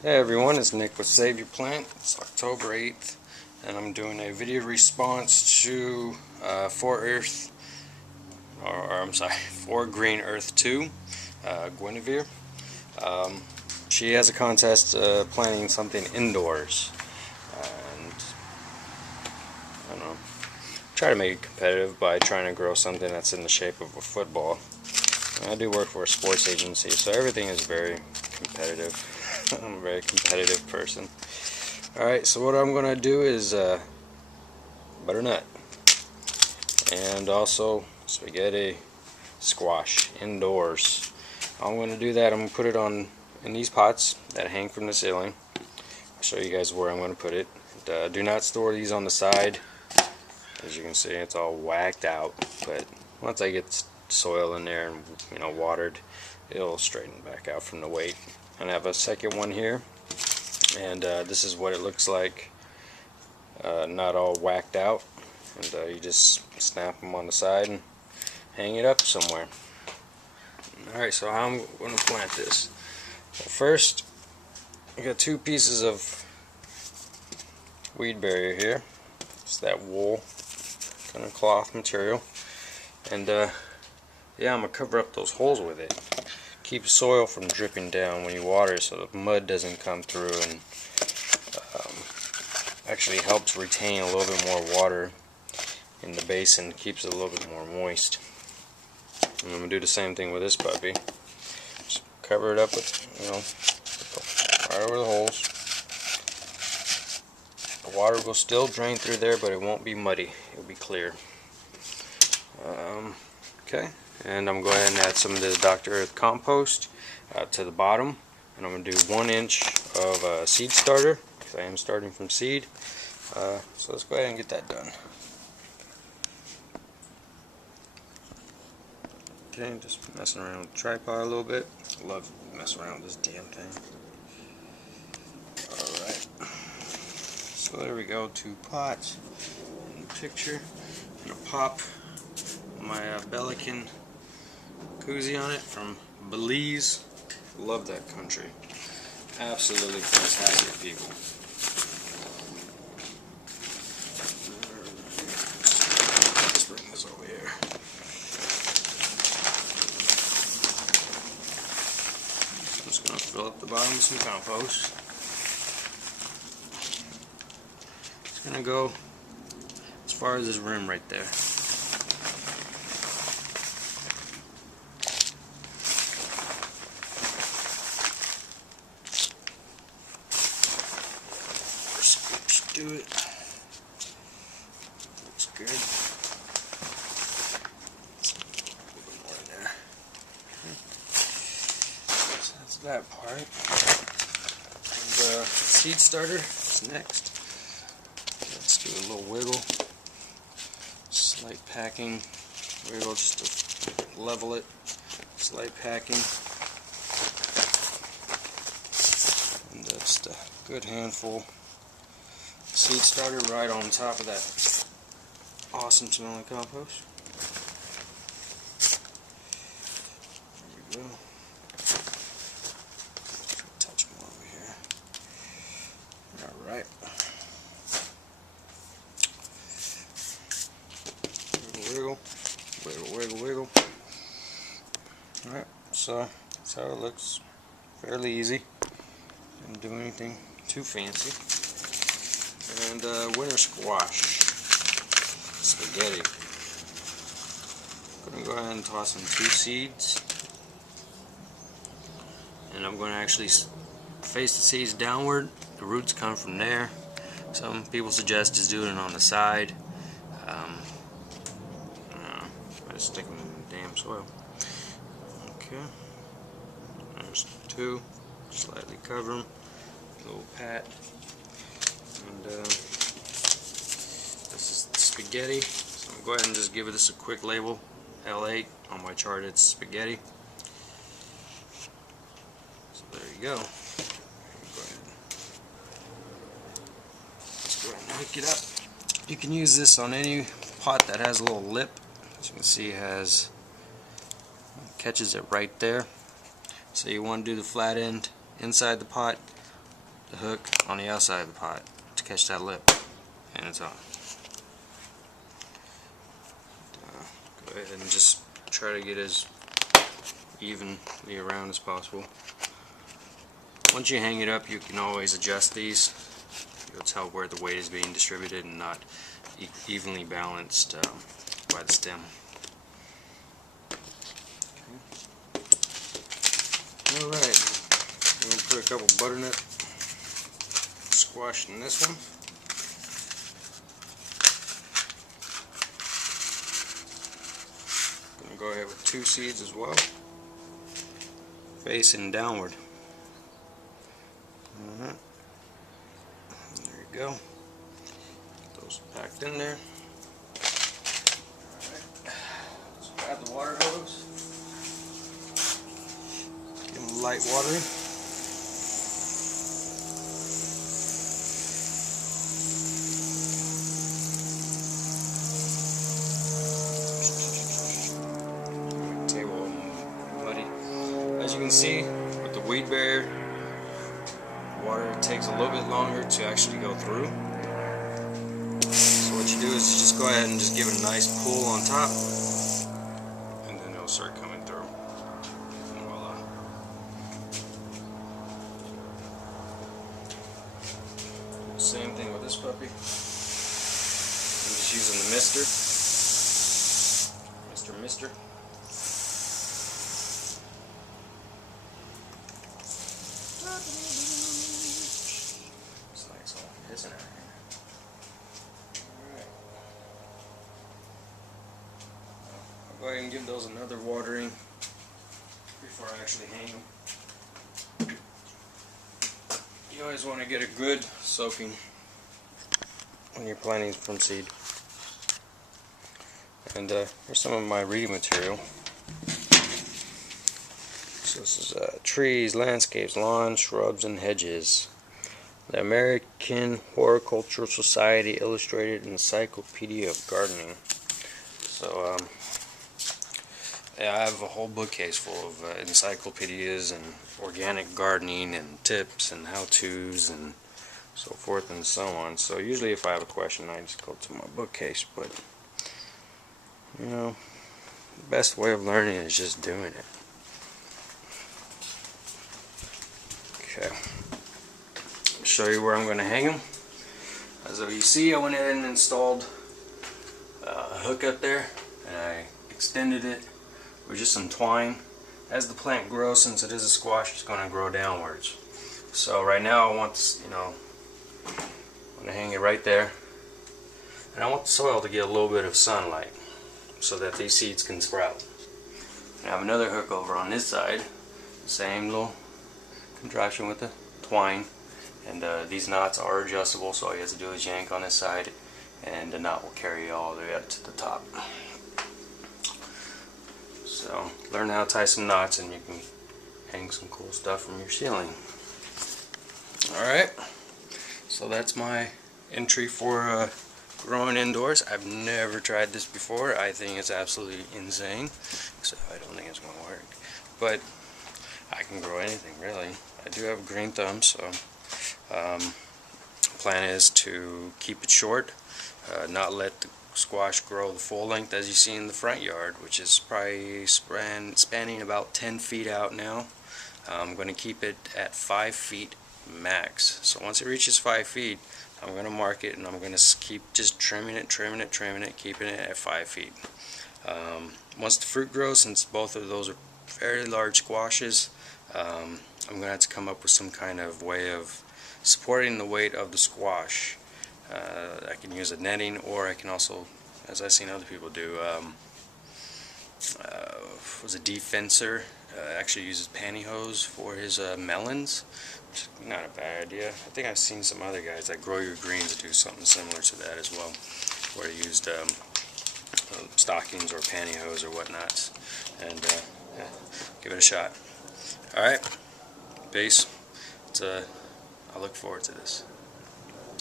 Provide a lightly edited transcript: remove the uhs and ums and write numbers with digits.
Hey everyone, it's Nick with Savemyplant. It's October 8th and I'm doing a video response to 4GreenEarth2, Guinevere. She has a contest planting something indoors, and I don't know, try to make it competitive by trying to grow something that's in the shape of a football. I do work for a sports agency, so everything is very competitive. I'm a very competitive person. Alright, so what I'm going to do is butternut and also spaghetti squash indoors. I'm going to do that. I'm going to put it in these pots that hang from the ceiling. I'll show you guys where I'm going to put it. Do not store these on the side. As you can see, it's all whacked out, but once I get soil in there and watered, it'll straighten back out from the weight. And I have a second one here, and this is what it looks like, not all whacked out, and you just snap them on the side and hang it up somewhere. Alright, so how I'm going to plant this. Well, first, I got two pieces of weed barrier here. It's that wool kind of cloth material, and yeah, I'm going to cover up those holes with it. Keep soil from dripping down when you water, so the mud doesn't come through, and actually helps retain a little bit more water in the basin, keeps it a little bit more moist. And I'm going to do the same thing with this puppy. Just cover it up with, right over the holes. The water will still drain through there, but it won't be muddy. It'll be clear. Okay, and I'm going to go ahead and add some of the Dr. Earth compost to the bottom, and I'm going to do 1 inch of seed starter, because I am starting from seed. So let's go ahead and get that done. Okay, just messing around with the tripod a little bit. I love messing around with this damn thing. Alright, so there we go, 2 pots in the picture. I'm going to pop my Bellican koozie on it from Belize. Love that country. Absolutely fantastic people. Let's bring this over here. I'm just going to fill up the bottom with some compost. It's going to go as far as this rim right there. Do it. Looks good. A little bit more in there. So that's that part. And seed starter is next. Let's do a little wiggle. Slight packing. Wiggle just to level it. Slight packing. And just a good handful. Seed starter right on top of that awesome smelling compost. There we go. Touch more over here. Alright. Wiggle, wiggle, wiggle, wiggle. Alright, so that's how it looks. Fairly easy. Didn't do anything too fancy. And winter squash, spaghetti. I'm going to go ahead and toss in 2 seeds, and I'm going to actually face the seeds downward. The roots come from there. Some people suggest just doing it on the side. I just stick them in the damn soil. Okay, there's 2. Slightly cover them. A little pat. And this is spaghetti, so I'm going to go ahead and just give this a quick label. L8 on my chart, it's spaghetti. So there you go. Let's go ahead and hook it up. You can use this on any pot that has a little lip. As you can see, it catches it right there. So you want to do the flat end inside the pot, the hook on the outside of the pot to catch that lip, and it's on. Go ahead and just try to get as evenly around as possible. Once you hang it up, you can always adjust these. You'll tell where the weight is being distributed and not evenly balanced by the stem. Okay. Alright, I'm going to put a couple butternut squash in this one. I'm going to go ahead with 2 seeds as well, facing downward. There you go. Get those packed in there. Alright. Let's grab the water hose. Give them light watering. Table muddy. As you can see, with the weed barrier, water takes a little bit longer to actually go through. So what you do is just go ahead and just give it a nice pull on top, and then it'll start coming through. And voila. Same thing with this puppy. I'm just using the mister. Isn't it? Alright. I'll go ahead and give those another watering before I actually hang them. You always want to get a good soaking when you're planting from seed. And here's some of my reading material. So this is trees, landscapes, lawns, shrubs, and hedges. The American Horticultural Society Illustrated Encyclopedia of Gardening. So, yeah, I have a whole bookcase full of encyclopedias and organic gardening and tips and how-tos and so forth and so on. So usually if I have a question, I just go to my bookcase. But, you know, the best way of learning is just doing it. Okay. Show you where I'm going to hang them. As you see, I went ahead and installed a hook up there, and I extended it with just some twine. As the plant grows, since it is a squash, it's going to grow downwards. So right now I want, I'm going to hang it right there, and I want the soil to get a little bit of sunlight so that these seeds can sprout. And I have another hook over on this side, same little contraption with the twine. And these knots are adjustable, so all you have to do is yank on this side and the knot will carry you all the way up to the top. So learn how to tie some knots and you can hang some cool stuff from your ceiling. Alright, so that's my entry for growing indoors. I've never tried this before. I think it's absolutely insane, so I don't think it's going to work. But I can grow anything, really. I do have a green thumb, so plan is to keep it short, not let the squash grow the full length as you see in the front yard, which is probably spanning about 10 feet out now. I'm going to keep it at 5 feet max. So once it reaches 5 feet, I'm going to mark it and I'm going to keep just trimming it, keeping it at 5 feet. Once the fruit grows, since both of those are fairly large squashes, I'm going to have to come up with some kind of way of supporting the weight of the squash. I can use a netting, or I can also, as I've seen other people do, was a defenser actually uses pantyhose for his melons, which is not a bad idea. I think I've seen some other guys that grow your greens do something similar to that as well, where they used stockings or pantyhose or whatnot, and yeah, give it a shot. Alright, peace. I look forward to this.